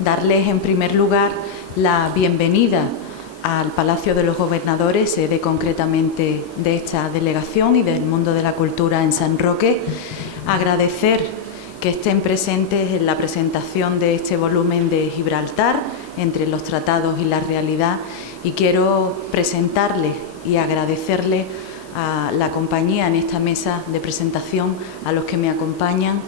darles en primer lugar la bienvenida al Palacio de los Gobernadores, sede concretamente de esta delegación y del mundo de la cultura en San Roque. Agradecer que estén presentes en la presentación de este volumen de Gibraltar, entre los tratados y la realidad, y quiero presentarles y agradecerles a la compañía en esta mesa de presentación, a los que me acompañan.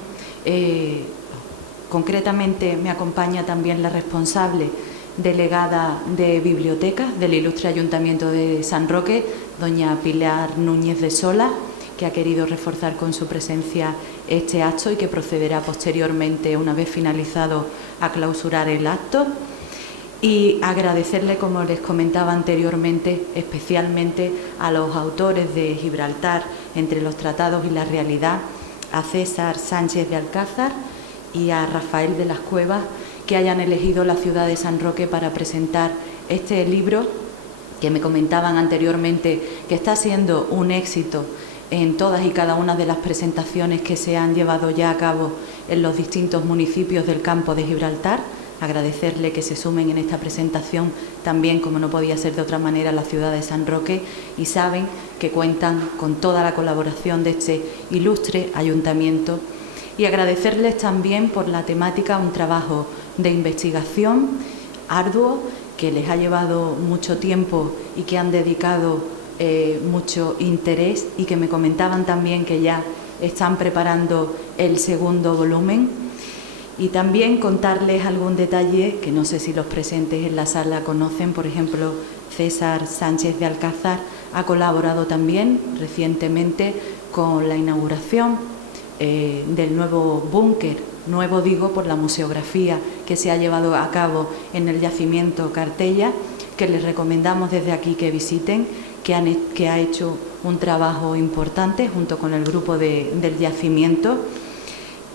Concretamente me acompaña también la responsable delegada de Bibliotecas del Ilustre Ayuntamiento de San Roque, doña Pilar Núñez de Sola, que ha querido reforzar con su presencia este acto y que procederá posteriormente, una vez finalizado, a clausurar el acto. Y agradecerle, como les comentaba anteriormente, especialmente a los autores de Gibraltar, entre los tratados y la realidad, a César Sánchez de Alcázar y a Rafael de las Cuevas, que hayan elegido la ciudad de San Roque para presentar este libro, que me comentaban anteriormente que está siendo un éxito en todas y cada una de las presentaciones que se han llevado ya a cabo en los distintos municipios del campo de Gibraltar. Agradecerle que se sumen en esta presentación también, como no podía ser de otra manera, la ciudad de San Roque, y saben que cuentan con toda la colaboración de este ilustre ayuntamiento. Y agradecerles también por la temática, un trabajo de investigación arduo que les ha llevado mucho tiempo y que han dedicado mucho interés, y que me comentaban también que ya están preparando el segundo volumen. Y también contarles algún detalle que no sé si los presentes en la sala conocen. Por ejemplo, César Sánchez de Alcázar ha colaborado también recientemente con la inauguración del nuevo búnker, nuevo digo por la museografía que se ha llevado a cabo en el yacimiento Cartella, que les recomendamos desde aquí que visiten, que ha hecho un trabajo importante junto con el grupo del yacimiento,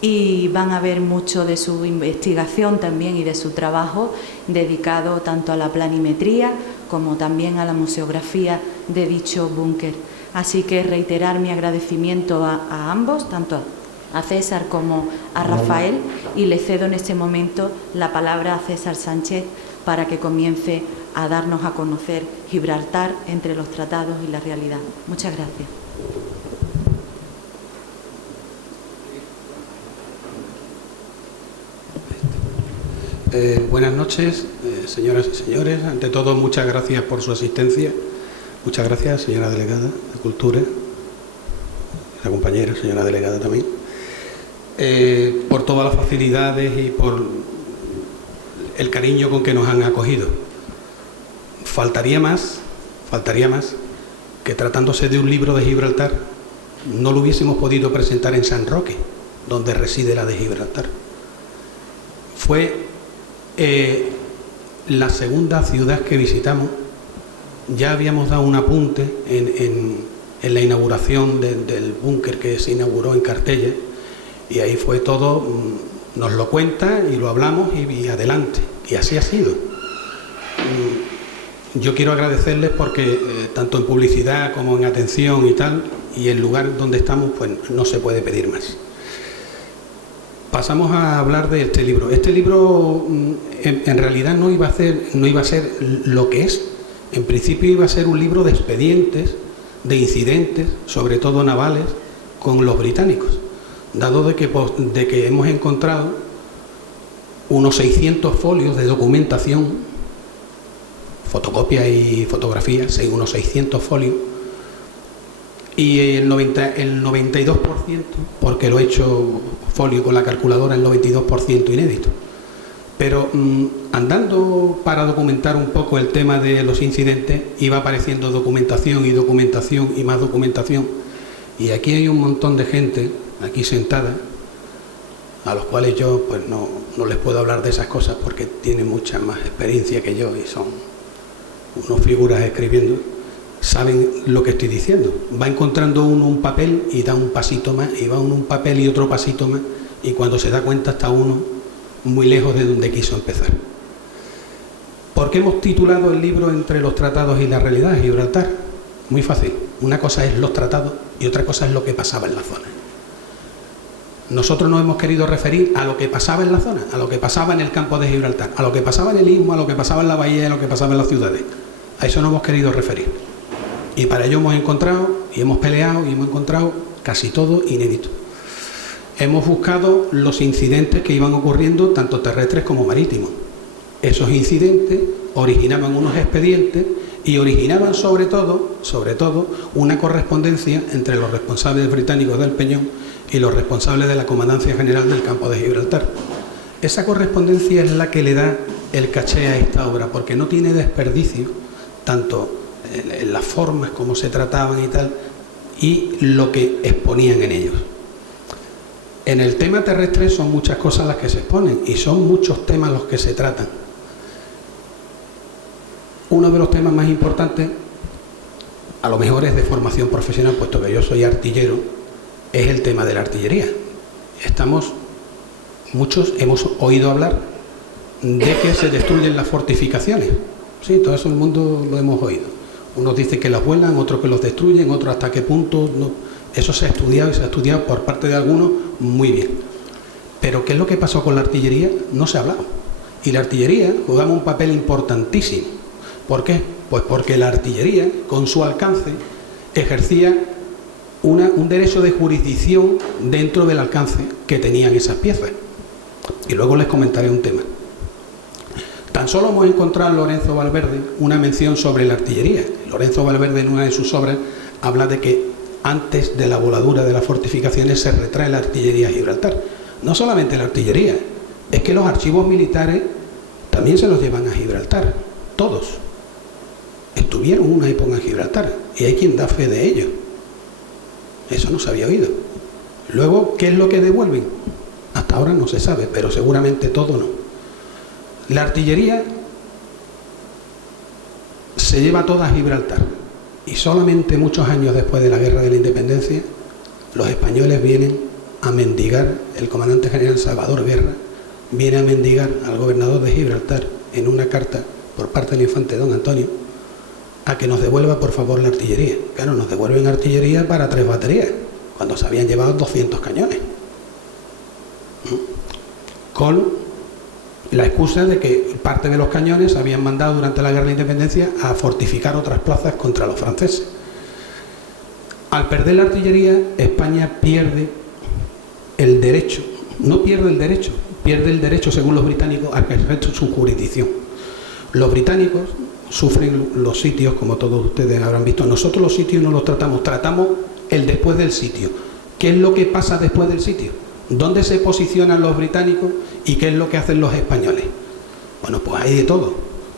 y van a ver mucho de su investigación también y de su trabajo dedicado tanto a la planimetría como también a la museografía de dicho búnker. Así que reiterar mi agradecimiento a ambos, tanto a César como a Rafael, y le cedo en este momento la palabra a César Sánchez para que comience a darnos a conocer Gibraltar entre los tratados y la realidad. Muchas gracias. Buenas noches, señoras y señores. Ante todo, muchas gracias por su asistencia. Muchas gracias, señora delegada de Cultura, la compañera, señora delegada también, por todas las facilidades y por el cariño con que nos han acogido. Faltaría más que, tratándose de un libro de Gibraltar, no lo hubiésemos podido presentar en San Roque, donde reside la de Gibraltar. Fue la segunda ciudad que visitamos. Ya habíamos dado un apunte en la inauguración del búnker que se inauguró en Cartella, y ahí fue todo, nos lo cuenta y lo hablamos y adelante, y así ha sido. Yo quiero agradecerles porque tanto en publicidad como en atención y tal, y el lugar donde estamos, pues no se puede pedir más. Pasamos a hablar de este libro. Este libro en realidad no iba a ser lo que es. En principio iba a ser un libro de expedientes, de incidentes, sobre todo navales, con los británicos, dado de que hemos encontrado unos 600 folios de documentación, fotocopias y fotografías, unos 600 folios, y el 92%, porque lo he hecho folio con la calculadora, el 92% inédito. Pero andando para documentar un poco el tema de los incidentes, iba apareciendo documentación y más documentación. Y aquí hay un montón de gente, aquí sentada, a los cuales yo pues no les puedo hablar de esas cosas porque tienen mucha más experiencia que yo y son unos figuras escribiendo. Saben lo que estoy diciendo. Va encontrando uno un papel y da un pasito más, y va uno un papel y otro pasito más, y cuando se da cuenta está uno muy lejos de donde quiso empezar. ¿Por qué hemos titulado el libro Entre los tratados y la realidad de Gibraltar? Muy fácil. Una cosa es los tratados y otra cosa es lo que pasaba en la zona. nosotros nos hemos querido referir a lo que pasaba en la zona, a lo que pasaba en el campo de Gibraltar, a lo que pasaba en el Istmo, a lo que pasaba en la bahía, a lo que pasaba en las ciudades. A eso nos hemos querido referir. Y para ello hemos encontrado, y hemos peleado, y hemos encontrado casi todo inédito. Hemos buscado los incidentes que iban ocurriendo, tanto terrestres como marítimos. Esos incidentes originaban unos expedientes y originaban sobre todo, una correspondencia entre los responsables británicos del Peñón y los responsables de la Comandancia General del Campo de Gibraltar. Esa correspondencia es la que le da el caché a esta obra, porque no tiene desperdicio, tanto en las formas como se trataban y tal, y lo que exponían en ellos. En el tema terrestre son muchas cosas las que se exponen y son muchos temas los que se tratan. Uno de los temas más importantes, a lo mejor es de formación profesional, puesto que yo soy artillero, es el tema de la artillería. Muchos hemos oído hablar de que se destruyen las fortificaciones. Sí, todo eso el mundo lo hemos oído. Unos dicen que las vuelan, otros que los destruyen, otros hasta qué punto. No. Eso se ha estudiado y se ha estudiado por parte de algunos muy bien. Pero ¿qué es lo que pasó con la artillería? No se ha hablado. Y la artillería jugaba un papel importantísimo. ¿Por qué? Pues porque la artillería, con su alcance, ejercía un derecho de jurisdicción dentro del alcance que tenían esas piezas. Y luego les comentaré un tema. Tan solo hemos encontrado en Lorenzo Valverde una mención sobre la artillería. Lorenzo Valverde, en una de sus obras, habla de que antes de la voladura de las fortificaciones se retrae la artillería a Gibraltar. No solamente la artillería, es que los archivos militares también se los llevan a Gibraltar. Todos estuvieron una época en Gibraltar y hay quien da fe de ello. Eso no se había oído. Luego, ¿qué es lo que devuelven? Hasta ahora no se sabe, pero seguramente todo no. La artillería se lleva toda a Gibraltar y solamente muchos años después de la Guerra de la Independencia los españoles vienen a mendigar, el comandante general Salvador Guerra viene a mendigar al gobernador de Gibraltar en una carta por parte del infante don Antonio a que nos devuelva por favor la artillería. Claro, nos devuelven artillería para 3 baterías cuando se habían llevado 200 cañones con la excusa de que parte de los cañones se habían mandado durante la Guerra de la Independencia a fortificar otras plazas contra los franceses. Al perder la artillería, España pierde el derecho, no pierde el derecho, pierde el derecho según los británicos a que ejerza su jurisdicción. Los británicos sufren los sitios, como todos ustedes habrán visto. Nosotros los sitios no los tratamos, tratamos el después del sitio. ¿Qué es lo que pasa después del sitio? ¿Dónde se posicionan los británicos y qué es lo que hacen los españoles? Bueno, pues hay de todo.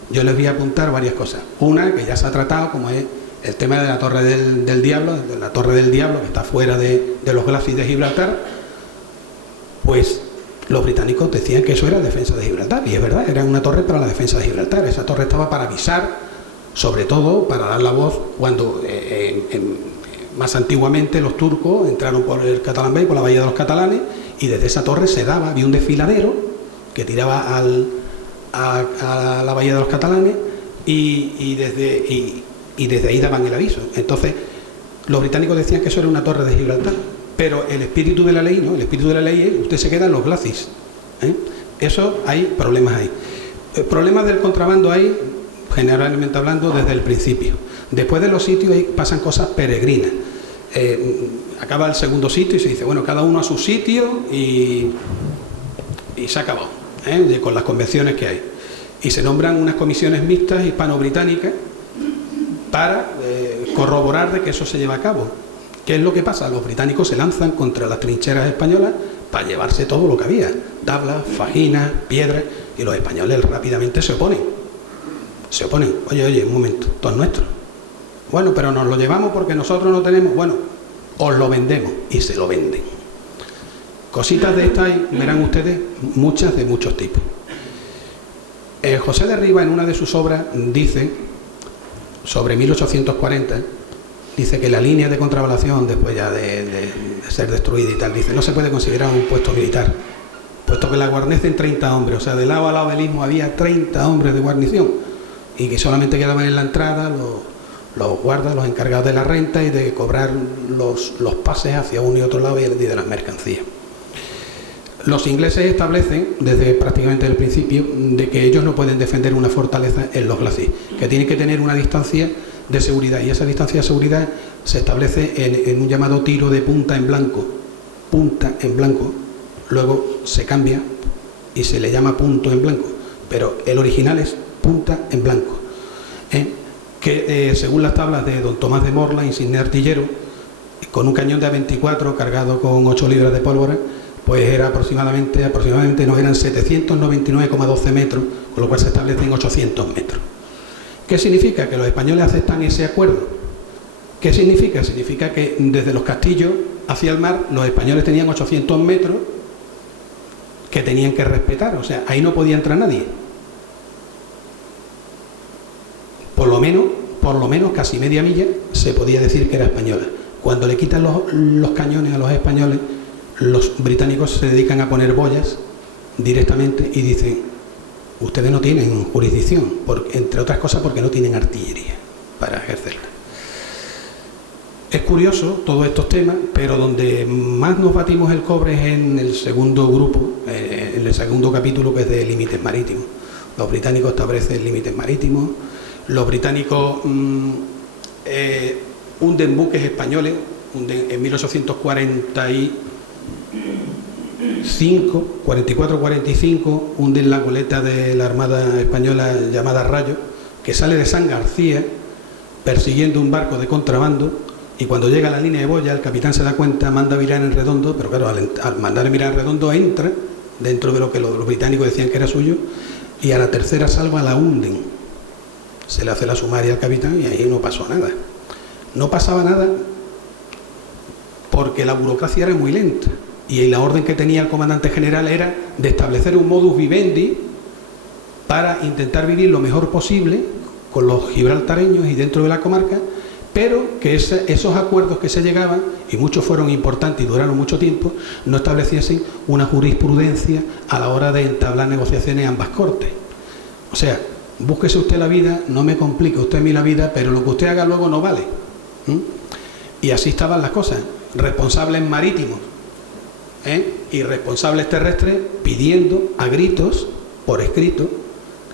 Yo les voy a apuntar varias cosas. Una que ya se ha tratado, como es el tema de la Torre del Diablo, de la Torre del Diablo, que está fuera de los glacis de Gibraltar. Pues los británicos decían que eso era defensa de Gibraltar, y es verdad, era una torre para la defensa de Gibraltar. Esa torre estaba para avisar, sobre todo para dar la voz cuando más antiguamente los turcos entraron por el Catalán Bay, por la bahía de los catalanes, y desde esa torre se daba, había un desfiladero que tiraba a la bahía de los catalanes y desde ahí daban el aviso. Entonces los británicos decían que eso era una torre de Gibraltar, pero el espíritu de la ley no, el espíritu de la ley es usted se queda en los glacis, Eso hay problemas ahí. Problemas del contrabando hay, generalmente hablando, desde el principio. Después de los sitios ahí pasan cosas peregrinas. Acaba el segundo sitio y se dice, bueno, cada uno a su sitio y se acabó, con las convenciones que hay. Y se nombran unas comisiones mixtas hispano-británicas para corroborar de que eso se lleva a cabo. ¿Qué es lo que pasa? Los británicos se lanzan contra las trincheras españolas para llevarse todo lo que había, tablas, fajinas, piedras, y los españoles rápidamente se oponen. Se oponen, oye, un momento, todo es nuestro. Bueno, pero nos lo llevamos porque nosotros no tenemos. Bueno, os lo vendemos, y se lo venden. Cositas de estas verán ustedes, muchas de muchos tipos. José de Rivas, en una de sus obras, dice, sobre 1840, dice que la línea de contravalación, después ya de ser destruida y tal, dice, no se puede considerar un puesto militar, puesto que la guarnecen 30 hombres, o sea, de lado a lado del istmo había 30 hombres de guarnición, y que solamente quedaban en la entrada los guardas, los encargados de la renta y de cobrar los pases hacia uno y otro lado y de las mercancías. Los ingleses establecen desde prácticamente el principio de que ellos no pueden defender una fortaleza en los glacis, que tienen que tener una distancia de seguridad, y esa distancia de seguridad se establece en un llamado tiro de punta en blanco, luego se cambia y se le llama punto en blanco, pero el original es punta en blanco, que según las tablas de don Tomás de Morla, insigne artillero, con un cañón de A24 cargado con 8 libras de pólvora, pues era aproximadamente no, eran 799,12 metros, con lo cual se establecen 800 metros. ¿Qué significa? Que los españoles aceptan ese acuerdo. ¿Qué significa? Significa que desde los castillos hacia el mar los españoles tenían 800 metros que tenían que respetar, o sea, ahí no podía entrar nadie. Por lo menos casi media milla se podía decir que era española. Cuando le quitan los cañones a los españoles, los británicos se dedican a poner boyas directamente y dicen: ustedes no tienen jurisdicción, entre otras cosas porque no tienen artillería para ejercerla. Es curioso todos estos temas, pero donde más nos batimos el cobre es en el segundo grupo, en el segundo capítulo, que es de límites marítimos. Los británicos establecen límites marítimos, los británicos hunden buques españoles, en 1844-45, hunden la goleta de la Armada Española llamada Rayo, que sale de San García persiguiendo un barco de contrabando, y cuando llega a la línea de boya el capitán se da cuenta, manda a mirar en redondo, pero claro, al mandar a mirar en redondo entra dentro de lo que los británicos decían que era suyo, y a la tercera salva la hunden. Se le hace la sumaria al capitán y ahí no pasó nada. No pasaba nada porque la burocracia era muy lenta, y la orden que tenía el comandante general era de establecer un modus vivendi para intentar vivir lo mejor posible con los gibraltareños y dentro de la comarca, pero que esos acuerdos que se llegaban, y muchos fueron importantes y duraron mucho tiempo, no estableciesen una jurisprudencia a la hora de entablar negociaciones ambas cortes. O sea, búsquese usted la vida, no me complique usted a mí la vida, pero lo que usted haga luego no vale. Y así estaban las cosas. Responsables marítimos y responsables terrestres pidiendo a gritos, por escrito,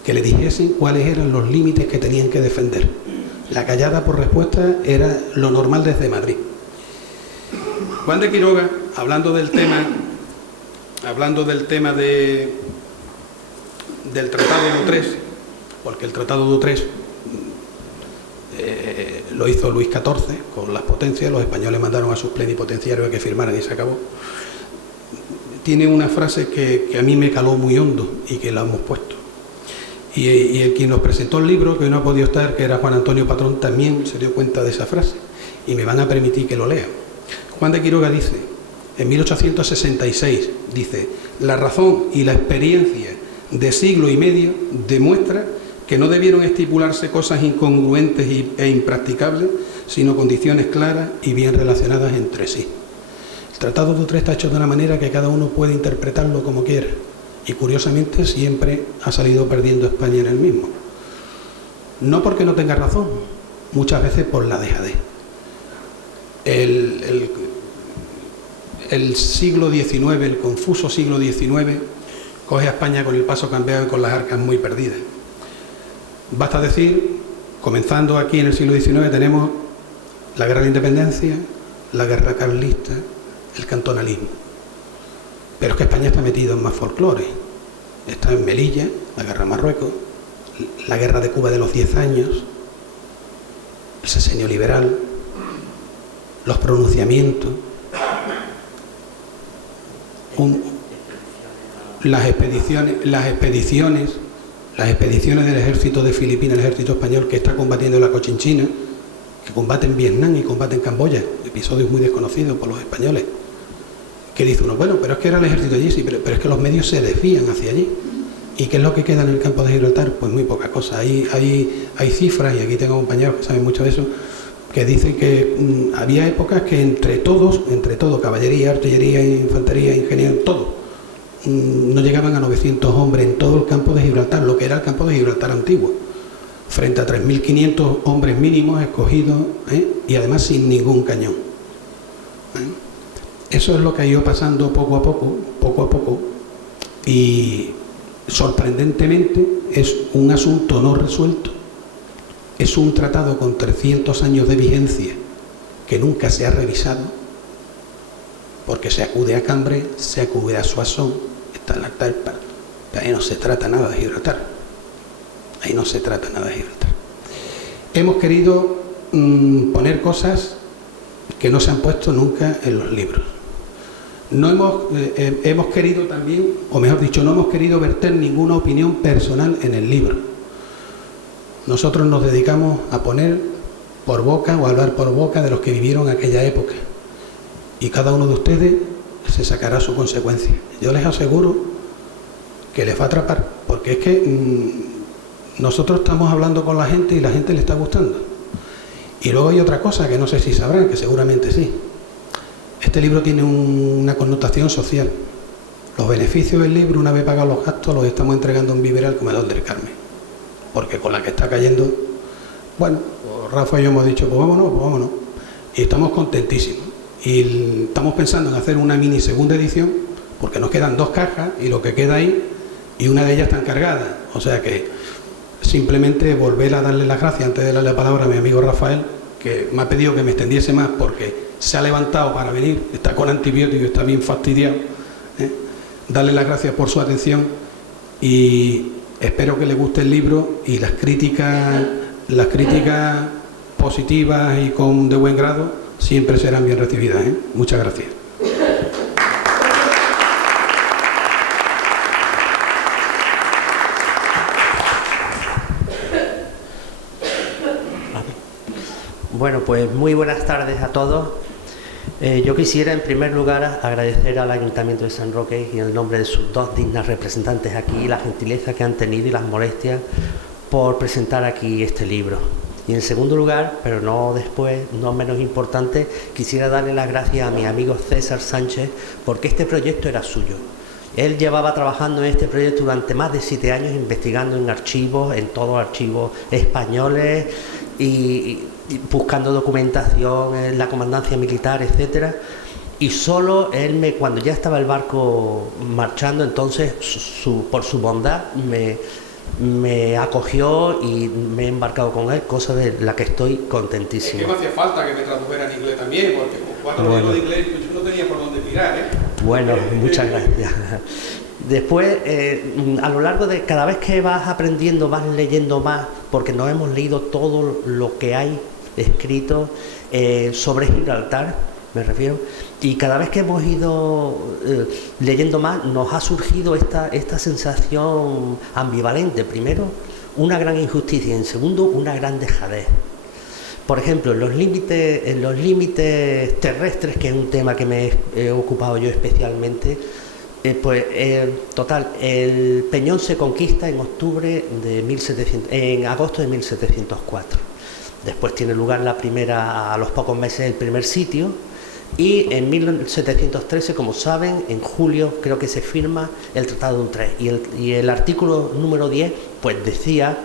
que le dijesen cuáles eran los límites que tenían que defender. La callada por respuesta era lo normal desde Madrid. Juan de Quiroga, hablando del tema del Tratado de Utrecht, porque el Tratado de Utrecht lo hizo Luis XIV con las potencias, los españoles mandaron a sus plenipotenciarios a que firmaran y se acabó. Tiene una frase que a mí me caló muy hondo y que la hemos puesto. Y el quien nos presentó el libro, que hoy no ha podido estar, que era Juan Antonio Patrón, también se dio cuenta de esa frase, y me van a permitir que lo lea. Juan de Quiroga dice, en 1866, dice: la razón y la experiencia de siglo y medio demuestra que no debieron estipularse cosas incongruentes e impracticables, sino condiciones claras y bien relacionadas entre sí. El Tratado de Utrecht está hecho de una manera que cada uno puede interpretarlo como quiera, y curiosamente siempre ha salido perdiendo España en el mismo. No porque no tenga razón, muchas veces por la dejadez. El siglo XIX, el confuso siglo XIX, coge a España con el paso cambiado y con las arcas muy perdidas. Basta decir, comenzando aquí en el siglo XIX, tenemos la guerra de la independencia, la guerra carlista, el cantonalismo. Pero es que España está metida en más folclore. Está en Melilla, la guerra de Marruecos, la guerra de Cuba de los 10 años, el sexenio liberal, los pronunciamientos, las expediciones del ejército de Filipinas, el ejército español que está combatiendo la Cochinchina, que combate en Vietnam y combate en Camboya, episodios muy desconocidos por los españoles. Que dice uno, bueno, pero es que era el ejército allí, sí, pero es que los medios se desvían hacia allí. ¿Y qué es lo que queda en el campo de Gibraltar? Pues muy poca cosa. Hay cifras, y aquí tengo compañeros que saben mucho de eso, que dicen que había épocas que entre todo, caballería, artillería, infantería, ingenieros, todo, no llegaban a 900 hombres en todo el campo de Gibraltar, lo que era el campo de Gibraltar antiguo, frente a 3.500 hombres mínimos escogidos, y además sin ningún cañón. Eso es lo que ha ido pasando poco a poco, y sorprendentemente es un asunto no resuelto. Es un tratado con 300 años de vigencia que nunca se ha revisado, porque se acude a Cambre, se acude a Soissons, está en la Tarpa, pero ahí no se trata nada de Gibraltar. Ahí no se trata nada de Gibraltar. Hemos querido poner cosas que no se han puesto nunca en los libros. No hemos querido también, o mejor dicho, no hemos querido verter ninguna opinión personal en el libro. Nosotros nos dedicamos a poner por boca o a hablar por boca de los que vivieron aquella época. Y cada uno de ustedes se sacará su consecuencia. Yo les aseguro que les va a atrapar, porque es que nosotros estamos hablando con la gente y la gente le está gustando. Y luego hay otra cosa que no sé si sabrán, que seguramente sí. Este libro tiene una connotación social. Los beneficios del libro, una vez pagados los gastos, los estamos entregando en Viver al Comedor del Carmen. Porque con la que está cayendo, bueno, pues Rafa y yo hemos dicho, pues vámonos. Y estamos contentísimos. Y estamos pensando en hacer una mini segunda edición, porque nos quedan 2 cajas y lo que queda ahí, y una de ellas está encargada. O sea que simplemente volver a darle las gracias antes de darle la palabra a mi amigo Rafael, que me ha pedido que me extendiese más porque se ha levantado para venir, está con antibiótico, está bien fastidiado. Darle las gracias por su atención y espero que les guste el libro, y las críticas positivas y de buen grado siempre serán bien recibidas. Muchas gracias. Bueno, pues muy buenas tardes a todos. Yo quisiera en primer lugar agradecer al Ayuntamiento de San Roque, y en el nombre de sus 2 dignas representantes aquí, la gentileza que han tenido y las molestias por presentar aquí este libro. Y en segundo lugar, pero no menos importante, quisiera darle las gracias a mi amigo César Sánchez, porque este proyecto era suyo. Él llevaba trabajando en este proyecto durante más de 7 años, investigando en archivos, en todos los archivos españoles, y buscando documentación en la comandancia militar, etcétera. Y solo él, cuando ya estaba el barco marchando, entonces por su bondad me acogió y me he embarcado con él, cosa de la que estoy contentísimo. Es que me hacía falta que me tradujera en inglés también, porque con 4 libros de inglés yo no tenía por dónde tirar. Bueno, muchas gracias. Después, a lo largo de cada vez que vas aprendiendo, vas leyendo más, porque no hemos leído todo lo que hay escrito sobre Gibraltar, me refiero, y cada vez que hemos ido leyendo más, nos ha surgido esta sensación ambivalente. Primero, una gran injusticia, y en segundo, una gran dejadez. Por ejemplo, en los límites terrestres, que es un tema que me he ocupado yo especialmente, total, el Peñón se conquista en agosto de 1704. Después tiene lugar a los pocos meses, el primer sitio, y en 1713, como saben, en julio creo que se firma el Tratado de Utrecht, y el artículo número 10 pues decía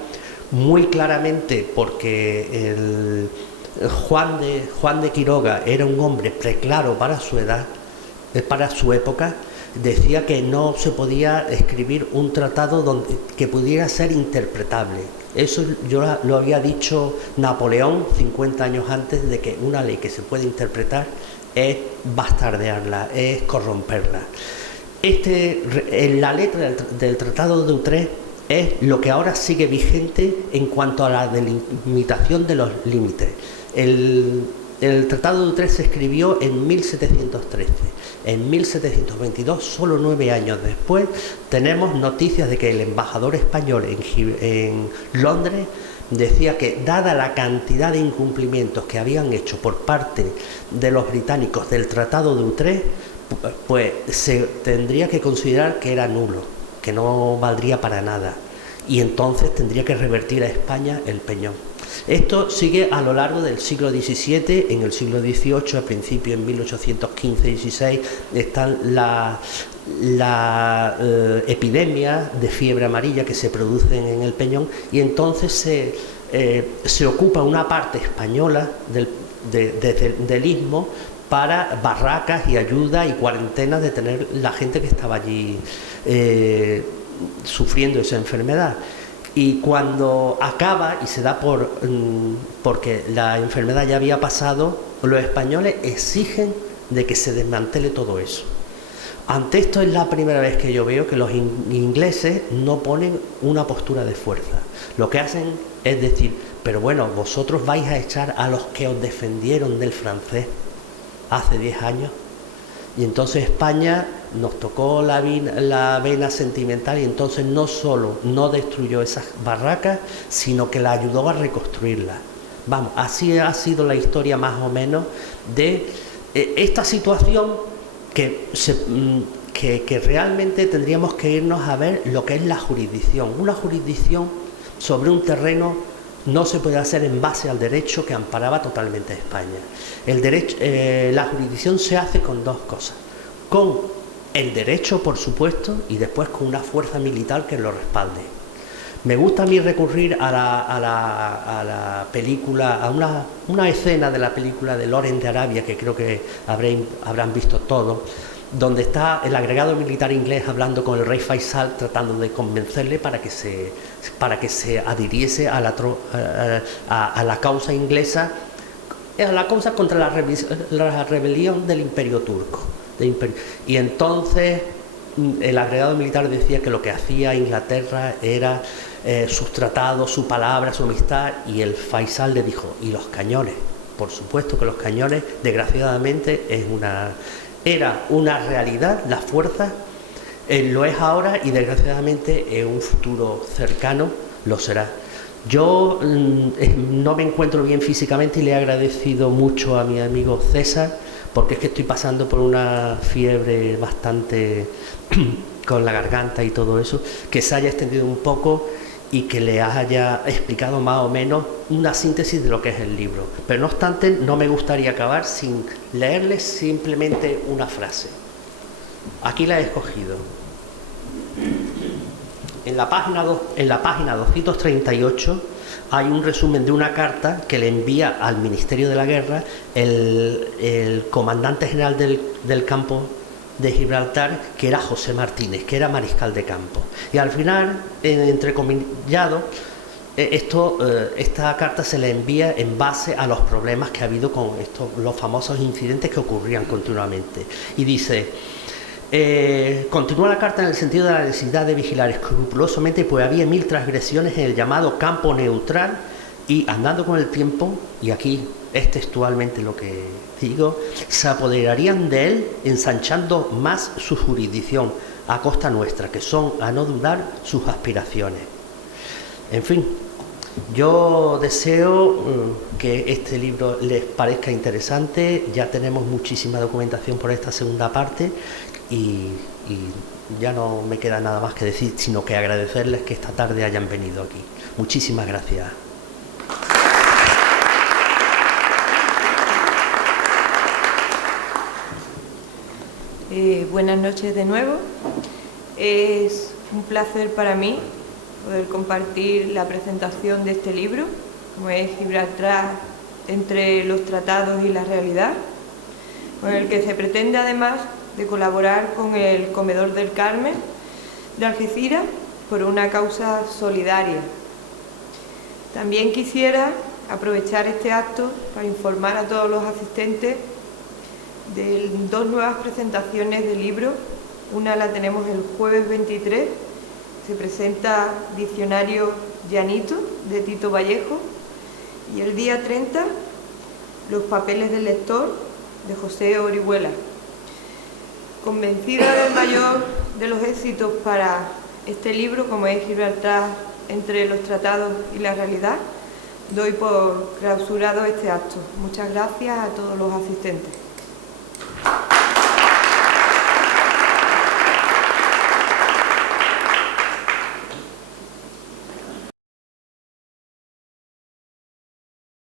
muy claramente, porque Juan de Quiroga era un hombre preclaro para su edad, para su época, decía que no se podía escribir un tratado que pudiera ser interpretable. Eso lo había dicho Napoleón 50 años antes, de que una ley que se puede interpretar es bastardearla, es corromperla. En la letra del Tratado de Utrecht es lo que ahora sigue vigente en cuanto a la delimitación de los límites. El Tratado de Utrecht se escribió en 1713. En 1722, solo 9 años después, tenemos noticias de que el embajador español en Londres decía que, dada la cantidad de incumplimientos que habían hecho por parte de los británicos del Tratado de Utrecht, pues se tendría que considerar que era nulo, que no valdría para nada, y entonces tendría que revertir a España el Peñón. Esto sigue a lo largo del siglo XVII. En el siglo XVIII, al principio, en 1815-16, están la epidemia de fiebre amarilla que se producen en el Peñón, y entonces se ocupa una parte española del istmo para barracas y ayuda y cuarentenas de tener la gente que estaba allí sufriendo esa enfermedad. Y cuando acaba y se da porque la enfermedad ya había pasado, los españoles exigen de que se desmantele todo eso. Ante esto es la primera vez que yo veo que los ingleses no ponen una postura de fuerza. Lo que hacen es decir, pero bueno, vosotros vais a echar a los que os defendieron del francés hace 10 años. Y entonces España nos tocó la vena sentimental y entonces no solo no destruyó esas barracas, sino que la ayudó a reconstruirlas. Vamos, así ha sido la historia más o menos de esta situación que realmente tendríamos que irnos a ver lo que es la jurisdicción. Una jurisdicción sobre un terreno no se puede hacer en base al derecho que amparaba totalmente a España. La jurisdicción se hace con dos cosas, con el derecho, por supuesto, y después con una fuerza militar que lo respalde. Me gusta a mí recurrir a la película, a una escena de la película de Lawrence de Arabia, que creo que habrán visto todos, donde está el agregado militar inglés hablando con el rey Faisal, tratando de convencerle para que se adhiriese a la causa inglesa, a la causa contra la rebelión del Imperio turco. Y entonces el agregado militar decía que lo que hacía Inglaterra era sus tratados, su palabra, su amistad, y el Faisal le dijo, ¿y los cañones? Por supuesto que los cañones, desgraciadamente, era una realidad, la fuerza lo es ahora y desgraciadamente en un futuro cercano lo será. Yo no me encuentro bien físicamente y le he agradecido mucho a mi amigo César, porque es que estoy pasando por una fiebre bastante con la garganta y todo eso, que se haya extendido un poco y que le haya explicado más o menos una síntesis de lo que es el libro. Pero no obstante, no me gustaría acabar sin leerles simplemente una frase. Aquí la he escogido. En la página 238 hay un resumen de una carta que le envía al Ministerio de la Guerra el comandante general del campo de Gibraltar, que era José Martínez, que era mariscal de campo. Y al final, entrecomillado, esta carta se le envía en base a los problemas que ha habido con los famosos incidentes que ocurrían continuamente. Y dice, continúa la carta en el sentido de la necesidad de vigilar escrupulosamente, pues había 1000 transgresiones en el llamado campo neutral, y andando con el tiempo, y aquí es textualmente lo que digo, se apoderarían de él ensanchando más su jurisdicción a costa nuestra, que son, a no dudar, sus aspiraciones. En fin, yo deseo que este libro les parezca interesante. Ya tenemos muchísima documentación por esta segunda parte y ya no me queda nada más que decir, sino que agradecerles que esta tarde hayan venido aquí. Muchísimas gracias. Buenas noches de nuevo. Es un placer para mí poder compartir la presentación de este libro, como es Gibraltar entre los tratados y la realidad, con el que se pretende, además de colaborar con el Comedor del Carmen de Algeciras por una causa solidaria. También quisiera aprovechar este acto para informar a todos los asistentes de 2 nuevas presentaciones del libro. Una la tenemos el jueves 23, se presenta Diccionario Llanito de Tito Vallejo, y el día 30 Los papeles del lector de José Orihuela. Convencida del mayor de los éxitos para este libro, como es Gibraltar entre los tratados y la realidad, doy por clausurado este acto. Muchas gracias a todos los asistentes.